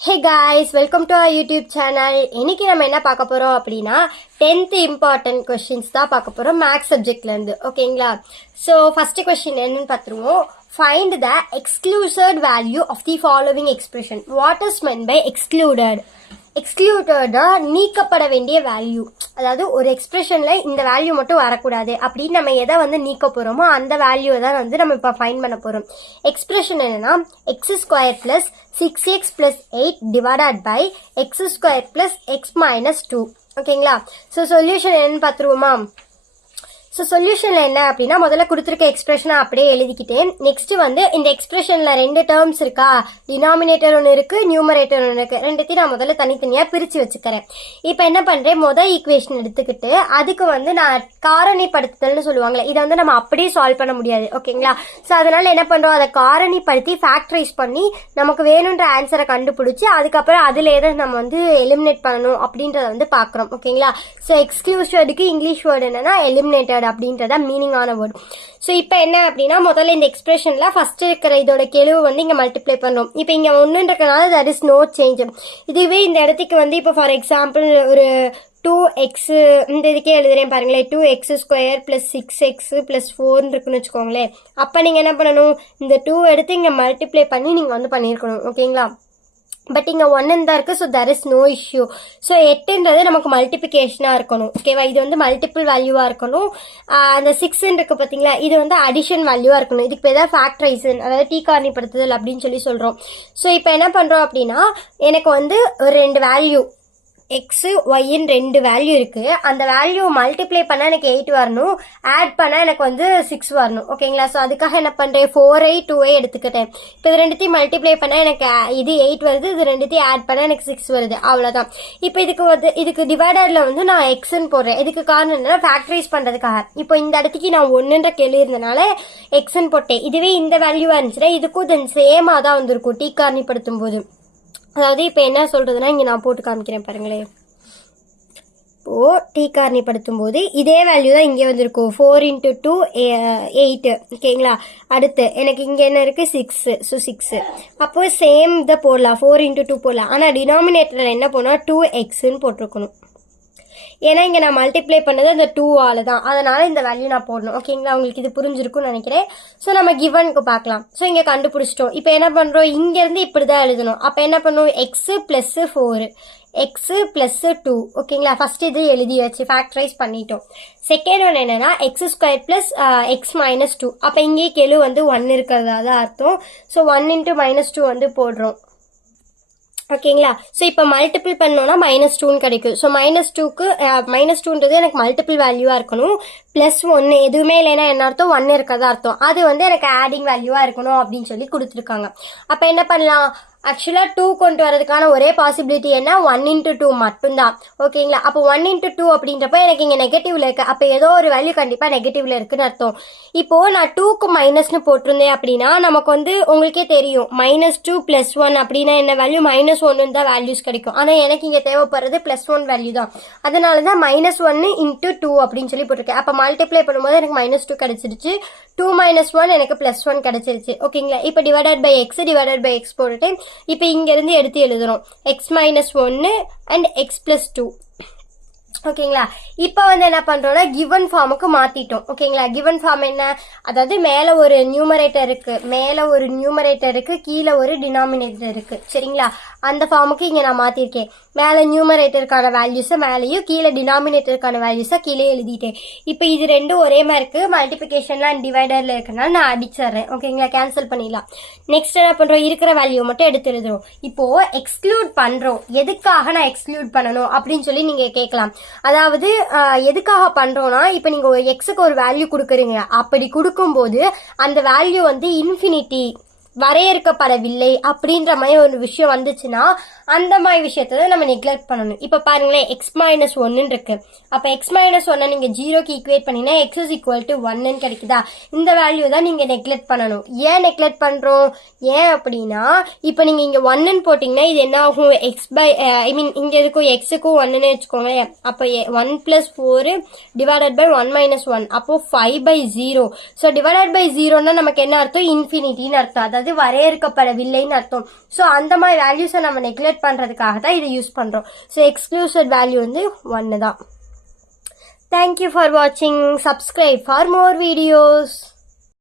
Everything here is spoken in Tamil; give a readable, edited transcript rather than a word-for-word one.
Hey guys, welcome to our YouTube channel. இன்னைக்கு நம்ம என்ன பார்க்க போறோம் அப்படின்னா 10th important questions தான் பார்க்க போறோம் மேக்ஸ் சப்ஜெக்ட்ல இருந்து. ஓகேங்களா? So first question என்னன்னு பார்த்துருவோம். Find the excluded value of the following expression. What is meant by excluded? Excluded நீக்கப்பட வேண்டிய வேல்யூ, அதாவது ஒரு எக்ஸ்பிரஷன்ல இந்த வேல்யூ மட்டும் வரக்கூடாது அப்படின்னு நம்ம எதை வந்து நீக்க போறோமோ அந்த வேல்யூவை தான் வந்து நம்ம இப்போ ஃபைண்ட் பண்ண போறோம். எக்ஸ்பிரஷன் என்னன்னா x² plus 6x plus 8 divided by x² plus x minus 2. ஓகேங்களா? ஸோ சொல்யூஷன் என்னன்னு பார்த்துருவோமா? ஸோ சொல்யூஷன்ல என்ன அப்படின்னா முதல்ல கொடுத்துருக்க எக்ஸ்பிரஷனை அப்படியே எழுதிக்கிட்டேன். நெக்ஸ்ட் வந்து இந்த எக்ஸ்பிரஷன்ல ரெண்டு டேர்ம்ஸ் இருக்கா, டினாமினேட்டர் ஒன்று இருக்கு, நியூமரேட்டர் ஒன்று இருக்கு. ரெண்டுத்தையும் நான் முதல்ல தனித்தனியா பிரிச்சு வச்சுக்கிறேன். இப்போ என்ன பண்றேன், முதல் ஈக்குவேஷன் எடுத்துக்கிட்டு அதுக்கு வந்து நான் காரணிப்படுத்துதல்னு சொல்லுவாங்களே, இதை வந்து நம்ம அப்படியே சால்வ் பண்ண முடியாது. ஓகேங்களா? ஸோ அதனால என்ன பண்றோம், அதை காரணிப்படுத்தி ஃபேக்டரைஸ் பண்ணி நமக்கு வேணுன்ற ஆன்சரை கண்டுபிடிச்சு அதுக்கப்புறம் அதுல எதை நம்ம வந்து எலிமினேட் பண்ணணும் அப்படின்றத வந்து பாக்குறோம். ஓகேங்களா? ஸோ எக்ஸ்க்ளூசிவ்க்கு இங்கிலீஷ் வேர்டு என்னன்னா எலிமினேட்டட் அப்படின்றத மீனிங்கான வேர்டு. ஸோ இப்போ என்ன அப்படின்னா முதல்ல இந்த எக்ஸ்பிரஷன்ல ஃபர்ஸ்ட் இருக்கிற இதோட கெழுவு வந்து இங்க மல்டிப்ளை பண்ணும். இப்போ இங்க ஒன்றுன்றதுனால தட் இஸ் நோ சேஞ்ச். இதுவே இந்த இடத்துக்கு வந்து இப்போ ஃபார் எக்ஸாம்பிள் ஒரு 2x இந்த இதுக்கே எழுதுறேன் பாருங்களேன், 2x² பிளஸ் 6x பிளஸ் 4 இருக்குன்னு வச்சுக்கோங்களேன். அப்ப நீங்க என்ன பண்ணணும், இந்த 2 எடுத்து இங்க மல்டிப்ளை பண்ணி நீங்க வந்து பண்ணிருக்கணும். ஓகேங்களா? பட் இங்க 1 தான் இருக்கு. So there is no issue. So 8ன்றது நமக்கு மல்டிபிகேஷனா இருக்கணும். ஓகேவா? இது வந்து மல்டிபிள் வேல்யூவா இருக்கணும். அந்த 6 இருக்கு பாத்தீங்களா, இது வந்து அடிஷன் வேல்யூவா இருக்கணும். இதுக்கு பேர் தான் ஃபேக்டரைசேஷன், அதாவது டீ காரணிப்படுத்துதல் அப்படின்னு சொல்லி சொல்றோம். ஸோ இப்போ என்ன பண்றோம் அப்படின்னா எனக்கு வந்து ஒரு ரெண்டு வேல்யூ எக்ஸ் ஒய்ன்னு ரெண்டு வேல்யூ இருக்கு. அந்த வேல்யூ மல்டிப்ளை பண்ணா எனக்கு 8 வரணும், ஆட் பண்ணா எனக்கு வந்து 6 வரணும். ஓகேங்களா? ஸோ அதுக்காக என்ன பண்றேன், 4i 2i எடுத்துக்கிட்டேன். இப்போ இது ரெண்டுத்தையும் மல்டிப்ளை பண்ணா எனக்கு இது 8 வருது, இது ரெண்டுத்தையும் ஆட் பண்ணா எனக்கு 6 வருது. அவ்வளவுதான். இப்போ இதுக்கு டிவைடர்ல வந்து நான் எக்ஸ்ன்னு போடுறேன். இதுக்கு காரணம் என்னன்னா ஃபேக்டரைஸ் பண்றதுக்காக. இப்போ இந்த இடத்துக்கு நான் 1ன்ற கேள்வி இருந்தனால எக்ஸ்ன்னு போட்டேன். இதுவே இந்த வேல்யூவா இருந்துச்சுன்னா இதுக்கும் தென் சேமா தான் வந்திருக்கும் டீ காரணிப்படுத்தும் போது. அதாவது இப்போ என்ன சொல்றதுன்னா இங்க நான் போட்டு காமிக்கிறேன் பாருங்களேன். இப்போ டீ காரணிப்படுத்தும் போது இதே வேல்யூ தான் இங்கே வந்திருக்கும், 4 × 2 8. ஓகேங்களா? அடுத்து எனக்கு இங்க என்ன இருக்கு, 6. ஸோ 6 அப்போ சேம் இதை போடலாம், 4 × 2 போடலாம். ஆனா டினாமினேட்டர் என்ன போனா 2xன்னு போட்டிருக்கணும். ஏன்னா இங்க நான் மல்டிப்ளை பண்ணது அந்த 2ஆல தான், அதனால இந்த வேல்யூ நான் போடணும். ஓகேங்களா? உங்களுக்கு இது புரிஞ்சிருக்கும்னு நினைக்கிறேன். ஸோ நம்ம கிவனுக்கு பார்க்கலாம். ஸோ இங்க கண்டுபிடிச்சிட்டோம். இப்போ என்ன பண்றோம், இங்க இருந்து இப்படிதான் எழுதணும். அப்ப என்ன பண்ணுவோம், எக்ஸ் பிளஸ் 4 எக்ஸ் பிளஸ் 2. ஓகேங்களா? ஃபர்ஸ்ட் இது எழுதியாச்சு, ஃபேக்டரைஸ் பண்ணிட்டோம். செகண்ட் ஒன் என்னன்னா x² பிளஸ் x மைனஸ் 2. அப்ப இங்கே கெழு வந்து 1 இருக்கிறதா தான் அர்த்தம். ஸோ 1 × -2 வந்து போடுறோம். ஓகேங்களா? ஸோ இப்போ மல்டிபிள் பண்ணோம்னா -2 கிடைக்கும். ஸோ -2க்கு -2ன்றது எனக்கு மல்டிபிள் வேல்யூவா இருக்கணும். பிளஸ் 1 எதுவுமே இல்லைன்னா என்ன அர்த்தம், 1 இருக்கிறதா அர்த்தம். அது வந்து எனக்கு ஆடிங் வேல்யூவா இருக்கணும் அப்படின்னு சொல்லி கொடுத்துருக்காங்க. அப்ப என்ன பண்ணலாம், ஆக்சுவலா 2 கொண்டு வரதுக்கான ஒரே பாசிபிலிட்டி என்ன, 1 × 2 மட்டும்தான். ஓகேங்களா? அப்போ 1 × 2 அப்படின்றப்ப எனக்கு இங்க நெகட்டிவ்ல இருக்கு. அப்ப ஏதோ ஒரு வேல்யூ கண்டிப்பா நெகட்டிவ்ல இருக்குன்னு அர்த்தம். இப்போ நான் 2க்கு மைனஸ்னு போட்டிருந்தேன் அப்படின்னா நமக்கு வந்து உங்களுக்கே தெரியும், -2 + 1 அப்படின்னா என்ன வேல்யூ, -1 தான் வேல்யூஸ் கிடைக்கும். ஆனா எனக்கு இங்க தேவைப்படுறது +1 வேல்யூ தான். அதனாலதான் -1 × 2 அப்படின்னு சொல்லி போட்டிருக்கேன். அப்ப மல்டிப்ளை பண்ணும்போது எனக்கு -2 கிடைச்சிருச்சு, 2 - 1 எனக்கு +1 கிடைச்சிருச்சு. ஓகேங்களா? இப்போ டிவைடட் பை x போட்டுட்டு இப்ப இங்க இருந்து எடுத்து எழுதுறோம், x - 1 அண்ட் x + 2. ஓகேங்களா? இப்ப வந்து என்ன பண்றோம்னா கிவன் ஃபார்முக்கு மாத்திட்டோம். ஓகேங்களா? கிவன் ஃபார்ம் என்ன, அதாவது மேல ஒரு நியூமரேட்டர் இருக்கு, கீழே ஒரு டினாமினேட்டர் இருக்கு. சரிங்களா? அந்த ஃபார்முக்கு இங்க நான் மாத்திருக்கேன். மேல நியூமரேட்டருக்கான வேல்யூஸ மேலேயும், கீழே டினாமினேட்டருக்கான வேல்யூஸ கீழே எழுதிட்டேன். இப்ப இது ரெண்டும் ஒரே மாதிரி இருக்கு, மல்டிபிகேஷன்ல அண்ட் டிவைடர்ல இருக்கனால நான் அடிச்சிடுறேன். ஓகேங்களா? கேன்சல் பண்ணிடலாம். நெக்ஸ்ட் என்ன பண்றோம், இருக்கிற வேல்யூ மட்டும் எடுத்து எழுதுறோம். இப்போ எக்ஸ்க்ளூட் பண்றோம். எதுக்காக நான் எக்ஸ்க்ளூட் பண்ணணும் அப்படின்னு சொல்லி நீங்க கேட்கலாம். அதாவது எதுக்காக பண்றோம்னா, இப்ப நீங்க எக்ஸுக்கு ஒரு வேல்யூ கொடுக்குறீங்க. அப்படி கொடுக்கும்போது அந்த வேல்யூ வந்து இன்ஃபினிட்டி வரையறுக்கப்படவில்லை அப்படின்ற மாதிரி ஒரு விஷயம் வந்துச்சுன்னா அந்த மாதிரி விஷயத்த நம்ம நெக்லெக்ட் பண்ணணும். இப்ப பாருங்களேன், x - 1 இருக்கு. அப்ப x - 1 நீங்க 0க்கு ஈக்குவேட் பண்ணீங்கன்னா x = 1 கிடைக்குதா? இந்த வேல்யூ தான் நீங்க நெக்லெக்ட் பண்ணணும். ஏன் நெக்லெக்ட் பண்றோம், ஏன் அப்படின்னா இப்ப நீங்க இங்க 1 போட்டீங்கன்னா இது என்ன ஆகும், இங்க இருக்கும் x-க்கும் 1ன்னு வச்சுக்கோங்களேன். அப்ப 1 + 4 டிவைடட் பை 1 - 1 அப்போ 5/0. ஸோ டிவைடட் பை 0ன்னா நமக்கு என்ன அர்த்தம், இன்ஃபினிட்டின்னு அர்த்தம். அதாவது வந்து வரையறுக்கப்படவில்லைன்னு அர்த்தம். ஸோ அந்த மாதிரி வேல்யூஸை நம்ம நெக்லெக்ட் பண்ணுறதுக்காக தான் இதை யூஸ் பண்ணுறோம். ஸோ எக்ஸ்க்ளூசிவ் வேல்யூ வந்து 1 தான். தேங்க்யூ ஃபார் வாட்சிங். Subscribe for more videos.